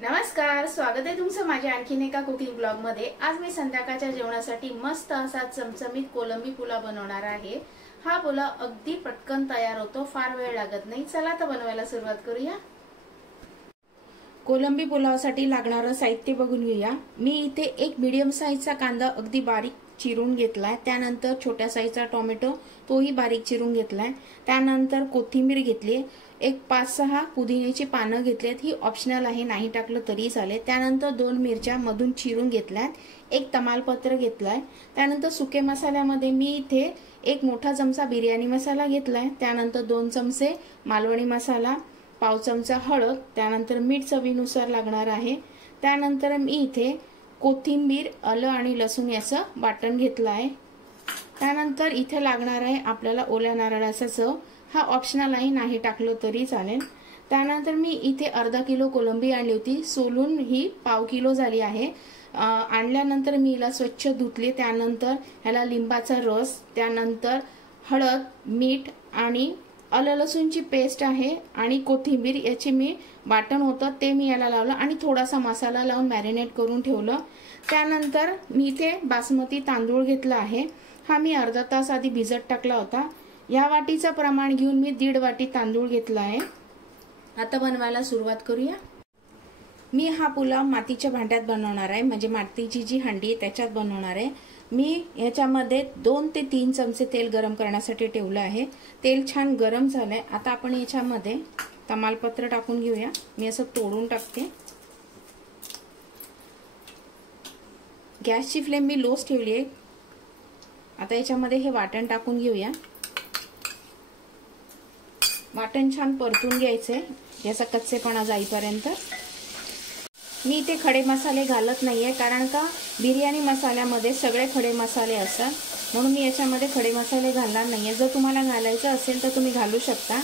नमस्कार, स्वागत आहे तुमचं माझ्या आणखीन एका कुकिंग ब्लॉग मध्ये। आज मी संध्याकाळच्या जेवणासाठी मस्त असा चमचमीत कोलंबी पुलाव बनवणार आहे। हा पुलाव अगदी पटकन तयार होतो, फार वेळ लागत नाही। चला तर बनवायला सुरुवात करूया। कोलंबी पुलावासाठी लागणारं साहित्य बघून घेऊया। मी इथे एक मीडियम साईजचा कांदा अगदी बारीक चिरून घेतलाय। त्यानंतर छोट्या साईजचा टोमॅटो तोही बारीक चिरून घेतलाय। त्यानंतर कोथिंबीर घेतली, एक 5-6 पुदिन्याची पानं घेतलीत, ही ऑप्शनल आहे, नाही टाकलं तरी चालेल। त्यानंतर 2 मिरच्या मधून चिरून घेतल्यात, एक तमालपत्र घेतलाय। त्यानंतर सुके मसाल्यामध्ये मी इथे एक मोठा चमचा बिर्याणी मसाला घेतलाय। त्यानंतर 2 चमचे मालवणी मसाला, पाव चमचा हळद, त्यानंतर मीठ चवीनुसार लागणार आहे। त्यानंतर मी इथे कोथिंबीर, आलं आणि लसूण याचं वाटण घेतलं आहे। त्यानंतर इथे लागणार आहे आपल्याला ओल्या नारळाचा चव, हा ऑप्शनल आहे, नाही टाकलं तरी चालेल। त्यानंतर मी इथे अर्धा किलो कोलंबी आणली होती, सोलून ही पाव किलो झाली आहे। आणल्यानंतर मी हिला स्वच्छ धुतली। त्यानंतर ह्याला लिंबाचा रस, त्यानंतर हळद, मीठ आणि आलं लसूणची पेस्ट आहे आणि कोथिंबीर याची मी वाटण होतं ते मी याला लावलं आणि थोडासा मसाला लावून मॅरिनेट करून ठेवलं। त्यानंतर मी इथे बासमती तांदूळ घेतला आहे, हा मी अर्धा तास आधी भिजत टाकला होता। या वाटीचं प्रमाण घेऊन मी 1.5 वाटी तांदूळ घेतला आहे। आता बनवायला सुरुवात करूया। मी हा पुलाव मातीच्या भांड्यात बनवणार आहे, म्हणजे मातीची जी हंडी आहे त्याच्यात बनवणार आहे। मी याच्यामध्ये 2 ते 3 चमचे तेल गरम करण्यासाठी ठेवलं आहे। तेल छान गरम झालंय। आता आपण याच्यामध्ये तमालपत्र टाकून घेऊया। मी असं तोडून टाकते। गॅसची फ्लेम मी लोच ठेवली आहे। आता याच्यामध्ये हे वाटण टाकून घेऊया। वाटण छान परतून घ्यायचंय, याचा कच्चेपणा जाईपर्यंत। मी इथे खडे मसाले घालत नाहीये, कारण का बिर्याणी मसाल्यामध्ये सगळे खडे मसाले असतात, म्हणून मी याच्यामध्ये खडे मसाले घालणार नाहीये। जर तुम्हाला घालायचं असेल तर तुम्ही घालू शकता।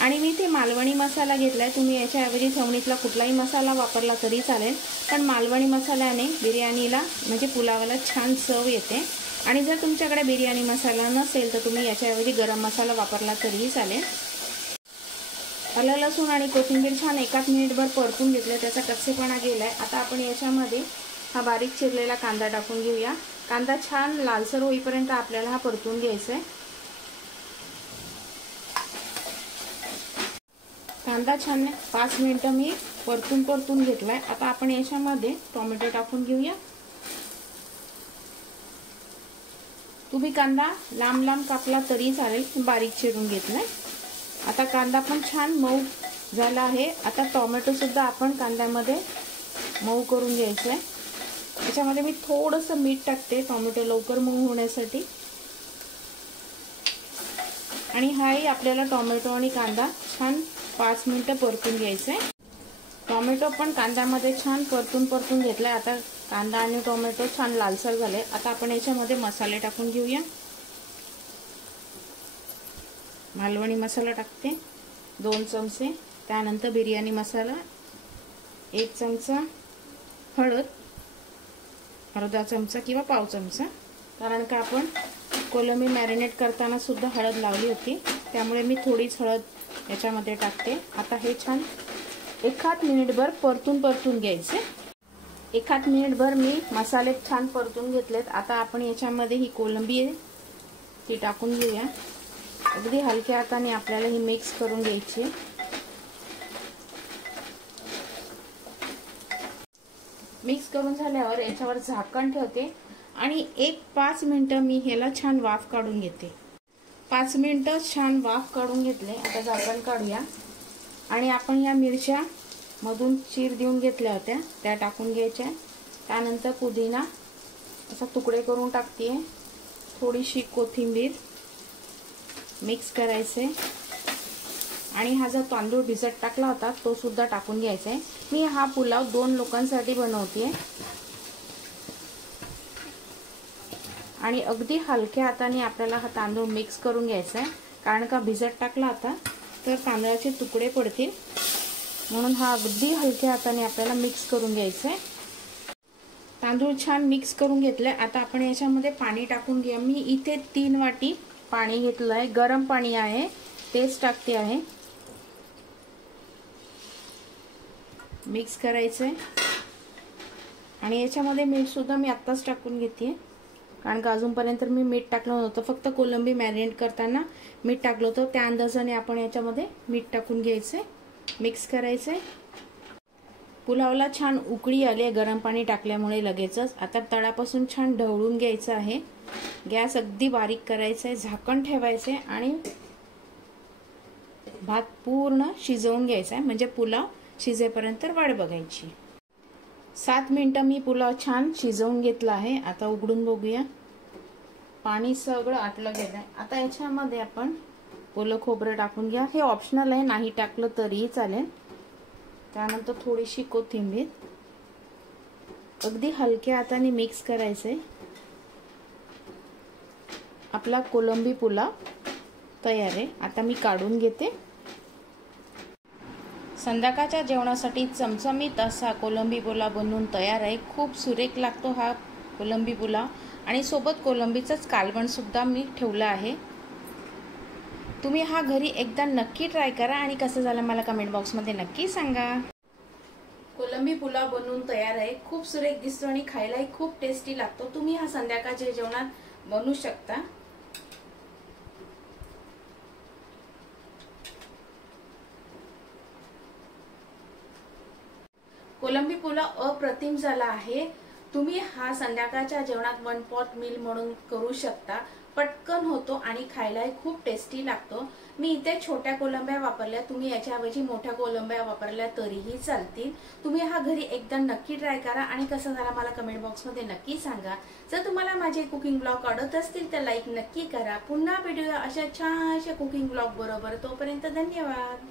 आणि मी इथे मालवणी मसाला घेतलाय, तुम्ही याच्याऐवजी थवणीतला कुठलाही मसाला वापरला तरी चालेल, पण मालवणी मसाल्याने बिर्याणीला म्हणजे पुलावाला छान चव येते। आणि जर तुमच्याकडे बिर्याणी मसाला नसेल तर तुम्ही याच्याऐवजी गरम मसाला वापरला तरीही चालेल। आलं लसूण आणि कोथिंबीर छान 1 मिनिटभर परतून घेतलं, त्याचा कच्चेपणा गेलाय। आता आपण याच्यामध्ये हा बारीक चिरलेला कांदा टाकून घेऊया। कांदा छान लालसर होईपर्यंत आपल्याला हा परतून घ्यायचा आहे। कांदा छान 5 मिनिटं मी परतून घेतलाय। आता आपण याच्यामध्ये टोमॅटो टाकून घेऊया। तुम्ही कांदा लांब लांब कापला तरी चालेल, बारीक चिरून घेतलाय। आता कांदा पण छान मऊ झाला आहे। आता टोमॅटो सुद्धा आपण कांद्यामध्ये मऊ करून घ्यायचं आहे। याच्यामध्ये मी थोडंसं मीठ टाकते टोमॅटो लवकर मऊ होण्यासाठी। आणि हाही आपल्याला टोमॅटो आणि कांदा छान 5 मिनिटं परतून घ्यायचं आहे। टोमॅटो पण कांद्यामध्ये छान परतून घेतलाय। आता कांदा आणि टोमॅटो छान लालसर झाले। आता आपण याच्यामध्ये मसाले टाकून घेऊया। मालवणी मसाला टाकते 2 चमचे, त्यानंतर बिर्याणी मसाला 1 चमचा, हळद अर्धा चमचा किंवा पाव चमचा, कारण का आपण कोलंबी मॅरिनेट करताना सुद्धा हळद लावली होती, त्यामुळे मी थोडीच हळद याच्यामध्ये टाकते। आता हे छान 1 मिनिटभर परतून घ्यायचे। 1 मिनिटभर मी मसाले छान परतून घेतलेत। आता आपण याच्यामध्ये ही कोलंबी आहे ती टाकून घेऊया। अगदी हलक्या हाताने आपल्याला ही मिक्स करून घ्यायची। मिक्स करून झाल्यावर याच्यावर झाकण ठेवते आणि 1-5 मिनिटं मी ह्याला छान वाफ काढून घेते। 5 मिनिटं छान वाफ काढून घेतले। आता झाकण काढूया आणि आपण या मिरच्या मधून चीर देऊन घेतल्या होत्या त्या टाकून घ्यायच्या। त्यानंतर पुदिना असा तुकडे करून टाकते, थोडीशी कोथिंबीर मिक्स करायचे आणि हा जो तांदूळ भिजत टाकला होता तो सुद्धा टाकून घ्यायचा आहे। मी हा पुलाव 2 लोकांसाठी बनवते आणि अगदी हलक्या हाताने आपल्याला हा तांदूळ मिक्स करून घ्यायचा आहे, कारण का भिजत टाकला होता तर तांदळाचे तुकडे पडतील, म्हणून हा अगदी हलक्या हाताने आपल्याला मिक्स करून घ्यायचा आहे। तांदूळ छान मिक्स करून घेतले। आता आपण याच्यामध्ये पाणी टाकून घेऊया। मी इथे 3 वाटी पाणी घेतलंय, गरम पाणी आहे, तेच टाकते आहे। मिक्स करायचंय आणि याच्यामध्ये मीठ सुद्धा मी आत्ताच टाकून घेते, कारण का अजूनपर्यंत मी मीठ टाकलं नव्हतं, फक्त कोलंबी मॅरिनेट करताना मीठ टाकलं होतं. त्या अंदाजाने आपण याच्यामध्ये मीठ टाकून घ्यायचंय, मिक्स करायचंय. पुलावला छान उकळी आली आहे गरम पाणी टाकल्यामुळे लगेचच. आता तळापासून छान ढवळून घ्यायचं आहे. गॅस अगदी बारीक करायचा आहे, झाकण ठेवायचंय आणि भात पूर्ण शिजवून घ्यायचा आहे, म्हणजे पुलाव शिजेपर्यंत वाट बघायची. 7 मिनिटं मी पुलाव छान शिजवून घेतला आहे. आता उघडून बघूया, पाणी सगळं आटलं गेलंय. आता याच्यामध्ये आपण ओलं खोबरं टाकून घ्या. हे ऑप्शनल आहे, नाही टाकलं तरीही चालेल. त्यानंतर थोडीशी कोथिंबीर अगदी हलक्या हाताने मिक्स करायचंय. आपला कोलंबी पुलाव तयार आहे. आता मी काढून घेते. संध्याकाळच्या जेवणासाठी चमचमीत असा कोलंबी पुलाव बनवून तयार आहे. खूप सुरेख लागतो हा कोलंबी पुलाव आणि सोबत कोलंबीचंच कालवण सुद्धा मी ठेवलं आहे. तुम्ही हा घरी एकदा नक्की ट्राय करा आणि कसं झालं मला कमेंट बॉक्समध्ये नक्की सांगा. कोलंबी पुलाव बनवून तयार आहे. खूप सुरेख दिसतो आणि खायलाही खूप टेस्टी लागतो. तुम्ही हा संध्याकाळच्या जेवणात बनवू शकता. कोलंबी पुलाव अप्रतिम झाला आहे. तुम्ही हा संध्याकाळच्या जेवणात 1 पॉट मील म्हणून करू शकता. पटकन होतो आणि खायलाही खूप टेस्टी लागतो. मी इथे छोट्या कोलंब्या वापरल्या, तुम्ही याच्याऐवजी मोठ्या कोलंब्या वापरल्या तरीही चालतील. तुम्ही हा घरी एकदा नक्की ट्राय करा आणि कसं झाला मला कमेंट बॉक्समध्ये नक्की सांगा. जर तुम्हाला माझे कुकिंग ब्लॉग आवडत असतील तर लाईक नक्की करा. पुन्हा भेटूया अशा छानशा कुकिंग ब्लॉग बरोबर. तोपर्यंत धन्यवाद.